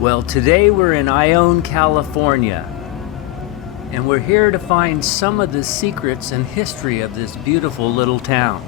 Well, today we're in Ione, California, and we're here to find some of the secrets and history of this beautiful little town.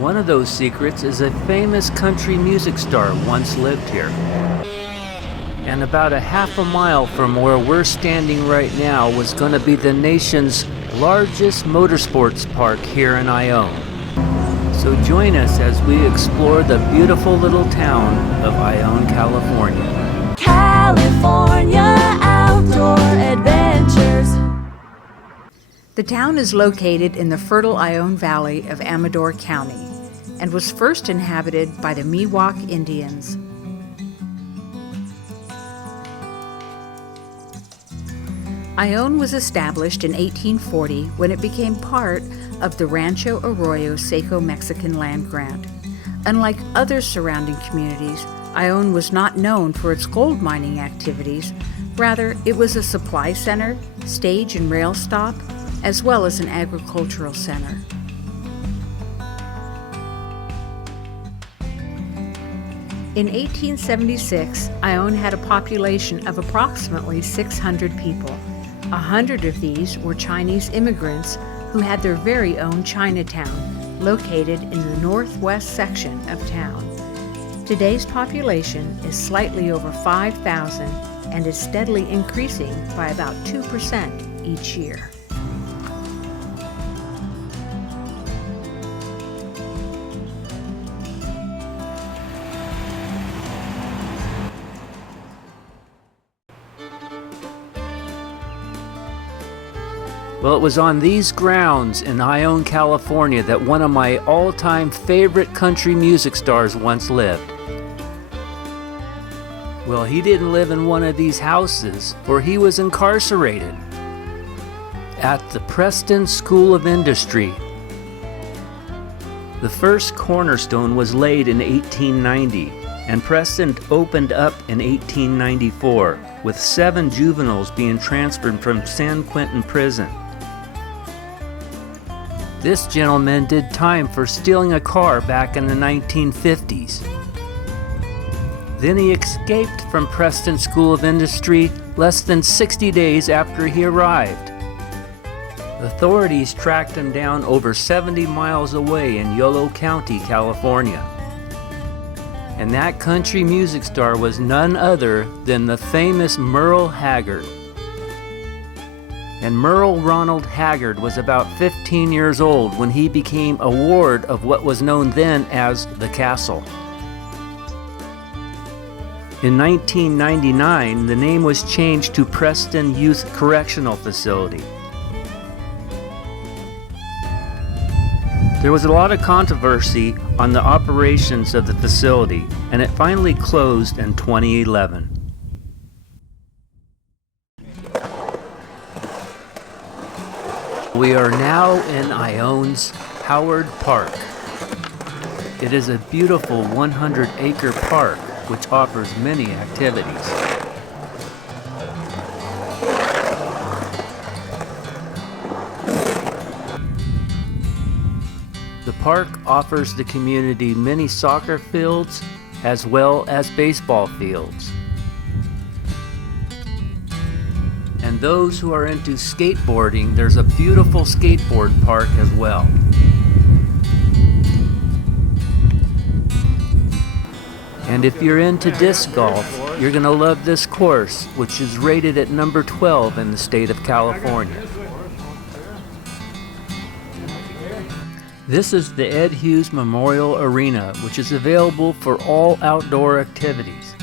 One of those secrets is a famous country music star once lived here. And about a half a mile from where we're standing right now was going to be the nation's largest motorsports park here in Ione. So join us as we explore the beautiful little town of Ione, California. California Outdoor Adventures. The town is located in the fertile Ione Valley of Amador County and was first inhabited by the Miwok Indians. Ione was established in 1840 when it became part of the Rancho Arroyo Seco Mexican land grant. Unlike other surrounding communities, Ione was not known for its gold mining activities. Rather, it was a supply center, stage and rail stop, as well as an agricultural center. In 1876, Ione had a population of approximately 600 people. 100 of these were Chinese immigrants who had their very own Chinatown, located in the northwest section of town. Today's population is slightly over 5,000 and is steadily increasing by about 2% each year. Well, it was on these grounds in Ione, California that one of my all-time favorite country music stars once lived. Well, he didn't live in one of these houses, for he was incarcerated at the Preston School of Industry. The first cornerstone was laid in 1890, and Preston opened up in 1894, with 7 juveniles being transferred from San Quentin prison. This gentleman did time for stealing a car back in the 1950s. Then he escaped from Preston School of Industry less than 60 days after he arrived. Authorities tracked him down over 70 miles away in Yolo County, California. And that country music star was none other than the famous Merle Haggard. And Merle Ronald Haggard was about 15 years old when he became a ward of what was known then as the Castle. In 1999, the name was changed to Preston Youth Correctional Facility. There was a lot of controversy on the operations of the facility, and it finally closed in 2011. We are now in Ione's Howard Park. It is a beautiful 100-acre park which offers many activities. The park offers the community many soccer fields as well as baseball fields. And those who are into skateboarding, there's a beautiful skateboard park as well. And if you're into disc golf, you're going to love this course, which is rated at number 12 in the state of California. This is the Ed Hughes Memorial Arena, which is available for all outdoor activities.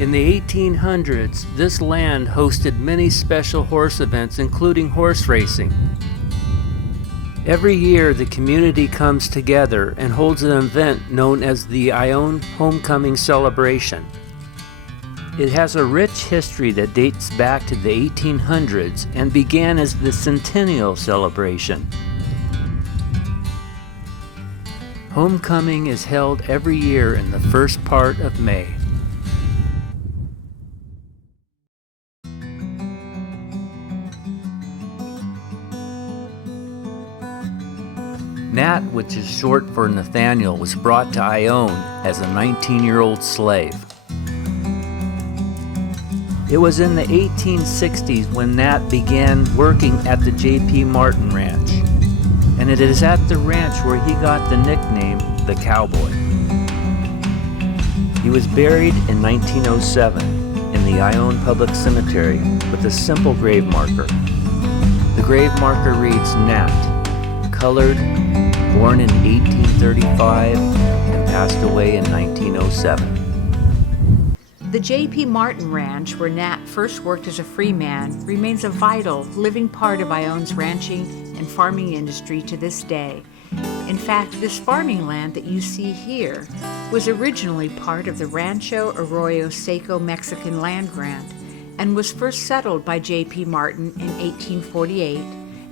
In the 1800s, this land hosted many special horse events, including horse racing. Every year, the community comes together and holds an event known as the Ione Homecoming Celebration. It has a rich history that dates back to the 1800s and began as the Centennial Celebration. Homecoming is held every year in the first part of May. Nat, which is short for Nathaniel, was brought to Ione as a 19-year-old slave. It was in the 1860s when Nat began working at the J.P. Martin Ranch, and it is at the ranch where he got the nickname the Cowboy. He was buried in 1907 in the Ione Public Cemetery with a simple grave marker. The grave marker reads Nat, colored, born in 1835 and passed away in 1907. The J.P. Martin Ranch, where Nat first worked as a free man, remains a vital, living part of Ione's ranching and farming industry to this day. In fact, this farming land that you see here was originally part of the Rancho Arroyo Seco Mexican land grant and was first settled by J.P. Martin in 1848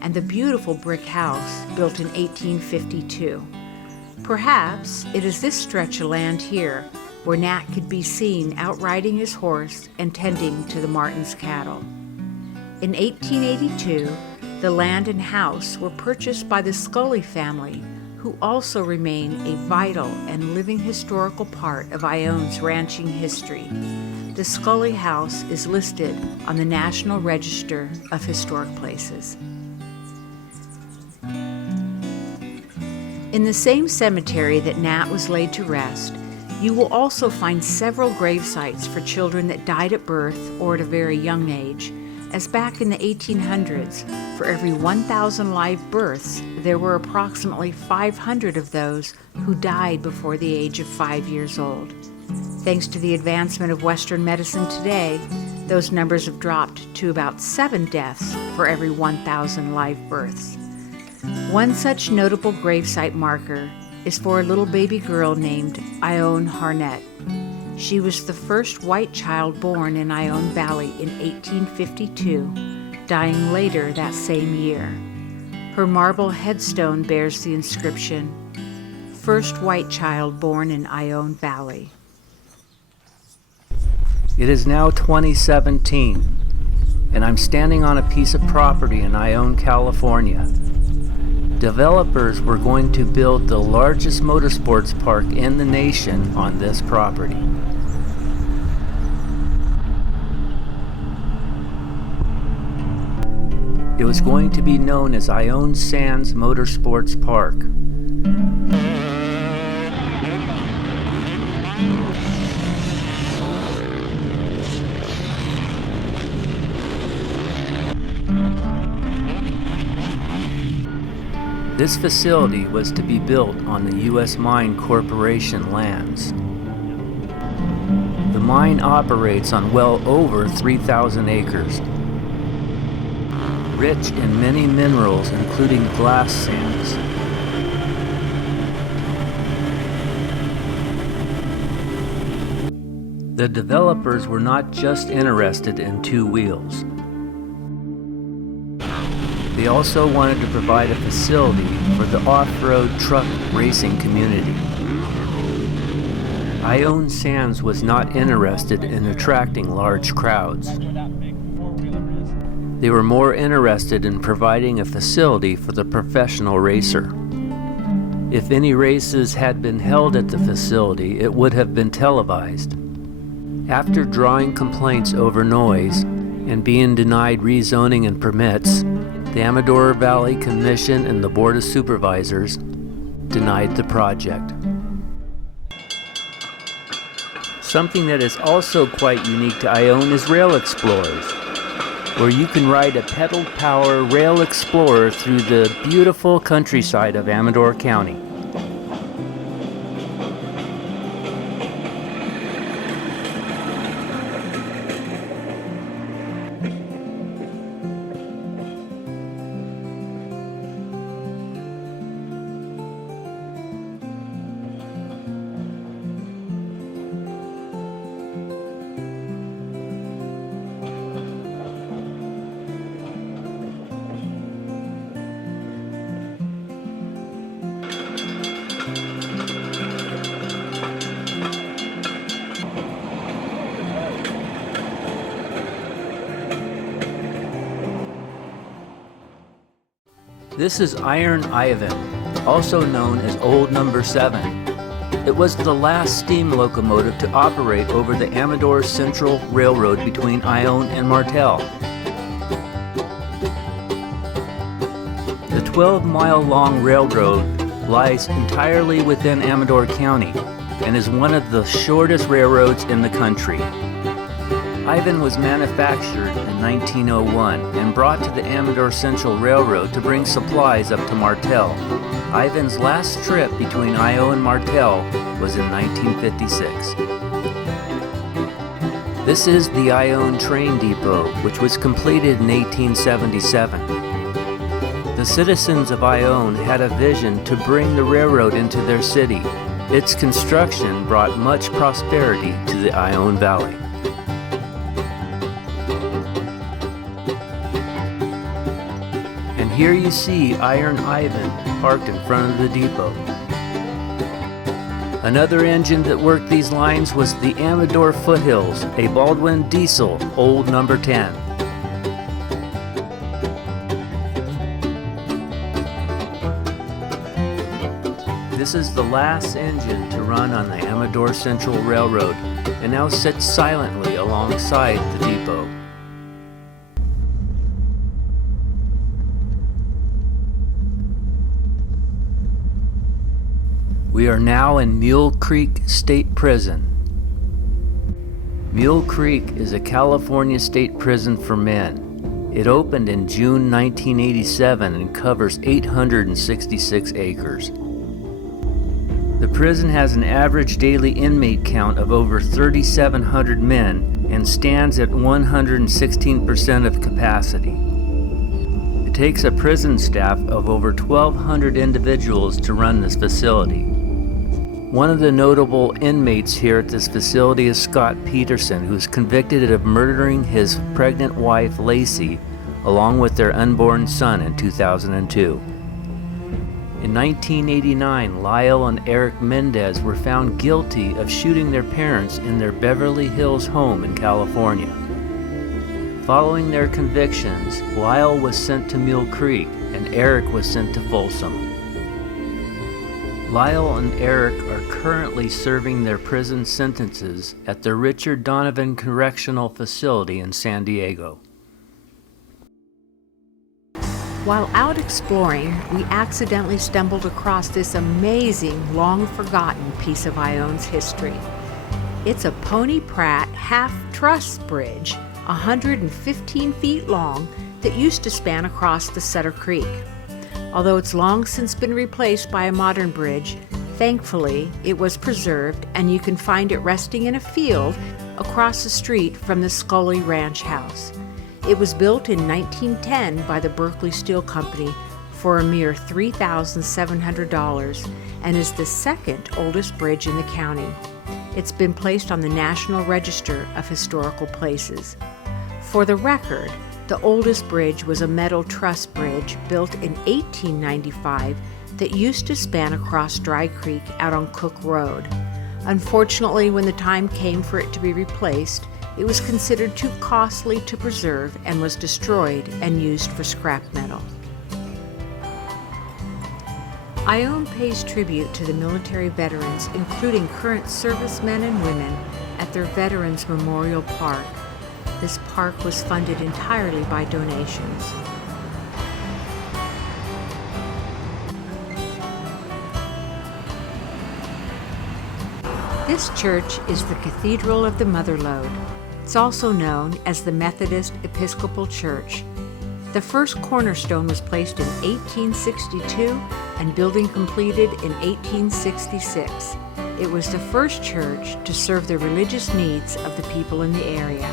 and the beautiful brick house built in 1852. Perhaps it is this stretch of land here where Nat could be seen out riding his horse and tending to the Martin's cattle. In 1882, the land and house were purchased by the Scully family, who also remain a vital and living historical part of Ione's ranching history. The Scully House is listed on the National Register of Historic Places. In the same cemetery that Nat was laid to rest, you will also find several grave sites for children that died at birth or at a very young age, as back in the 1800s, for every 1,000 live births, there were approximately 500 of those who died before the age of 5 years old. Thanks to the advancement of Western medicine today, those numbers have dropped to about 7 deaths for every 1,000 live births. One such notable gravesite marker is for a little baby girl named Ione Harnett. She was the first white child born in Ione Valley in 1852, dying later that same year. Her marble headstone bears the inscription, "First white child born in Ione Valley." It is now 2017, and I'm standing on a piece of property in Ione, California. Developers were going to build the largest motorsports park in the nation on this property. It was going to be known as Ione Sands Motorsports Park. This facility was to be built on the U.S. Mine Corporation lands. The mine operates on well over 3,000 acres, rich in many minerals including glass sands. The developers were not just interested in two wheels. They also wanted to provide a facility for the off-road truck racing community. Ione Sands was not interested in attracting large crowds. They were more interested in providing a facility for the professional racer. If any races had been held at the facility, it would have been televised. After drawing complaints over noise and being denied rezoning and permits, the Amador Valley Commission and the Board of Supervisors denied the project. Something that is also quite unique to Ione is Rail Explorers, where you can ride a pedal power rail explorer through the beautiful countryside of Amador County. This is Iron Ivan, also known as Old Number 7. It was the last steam locomotive to operate over the Amador Central Railroad between Ione and Martel. The 12-mile-long railroad lies entirely within Amador County and is one of the shortest railroads in the country. Ivan was manufactured in 1901 and brought to the Amador Central Railroad to bring supplies up to Martel. Ivan's last trip between Ione and Martel was in 1956. This is the Ione train depot, which was completed in 1877. The citizens of Ione had a vision to bring the railroad into their city. Its construction brought much prosperity to the Ione Valley. And here you see Iron Ivan parked in front of the depot. Another engine that worked these lines was the Amador Foothills, a Baldwin diesel, old number 10. This is the last engine to run on the Amador Central Railroad and now sits silently alongside the depot. We are now in Mule Creek State Prison. Mule Creek is a California state prison for men. It opened in June 1987 and covers 866 acres. The prison has an average daily inmate count of over 3,700 men and stands at 116% of capacity. It takes a prison staff of over 1,200 individuals to run this facility. One of the notable inmates here at this facility is Scott Peterson, who is convicted of murdering his pregnant wife Lacey along with their unborn son in 2002. In 1989, Lyle and Eric Mendez were found guilty of shooting their parents in their Beverly Hills home in California. Following their convictions, Lyle was sent to Mule Creek and Eric was sent to Folsom. Lyle and Eric are currently serving their prison sentences at the Richard Donovan Correctional Facility in San Diego. While out exploring, we accidentally stumbled across this amazing, long-forgotten piece of Ione's history. It's a Pony Pratt half-truss bridge, 115 feet long, that used to span across the Sutter Creek. Although it's long since been replaced by a modern bridge, thankfully it was preserved and you can find it resting in a field across the street from the Scully Ranch House. It was built in 1910 by the Berkeley Steel Company for a mere $3,700 and is the second oldest bridge in the county. It's been placed on the National Register of Historical Places. For the record, the oldest bridge was a metal truss bridge built in 1895 that used to span across Dry Creek out on Cook Road. Unfortunately, when the time came for it to be replaced, it was considered too costly to preserve and was destroyed and used for scrap metal. Ione pays tribute to the military veterans, including current servicemen and women, at their Veterans Memorial Park. This park was funded entirely by donations. This church is the Cathedral of the Motherlode. It's also known as the Methodist Episcopal Church. The first cornerstone was placed in 1862 and building completed in 1866. It was the first church to serve the religious needs of the people in the area.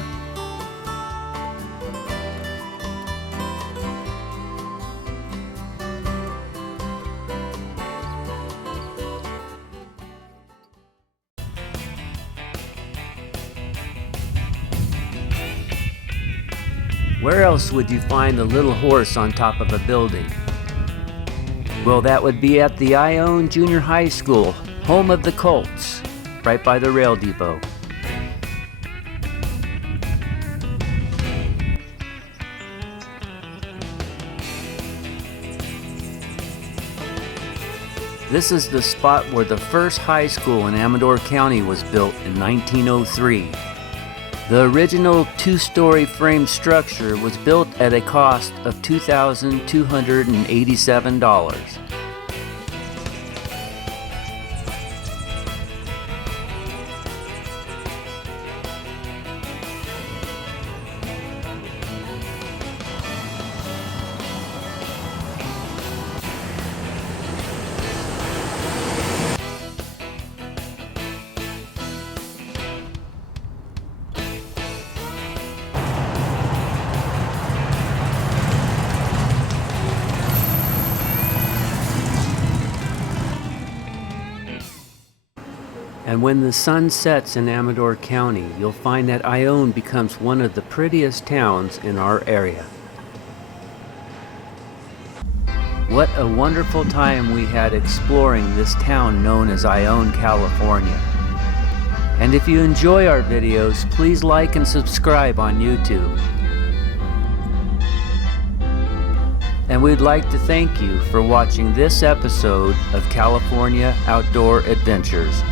Where else would you find a little horse on top of a building? Well, that would be at the Ione Junior High School, home of the Colts, right by the rail depot. This is the spot where the first high school in Amador County was built in 1903. The original two-story frame structure was built at a cost of $2,287. And when the sun sets in Amador County, you'll find that Ione becomes one of the prettiest towns in our area. What a wonderful time we had exploring this town known as Ione, California. And if you enjoy our videos, please like and subscribe on YouTube. And we'd like to thank you for watching this episode of California Outdoor Adventures.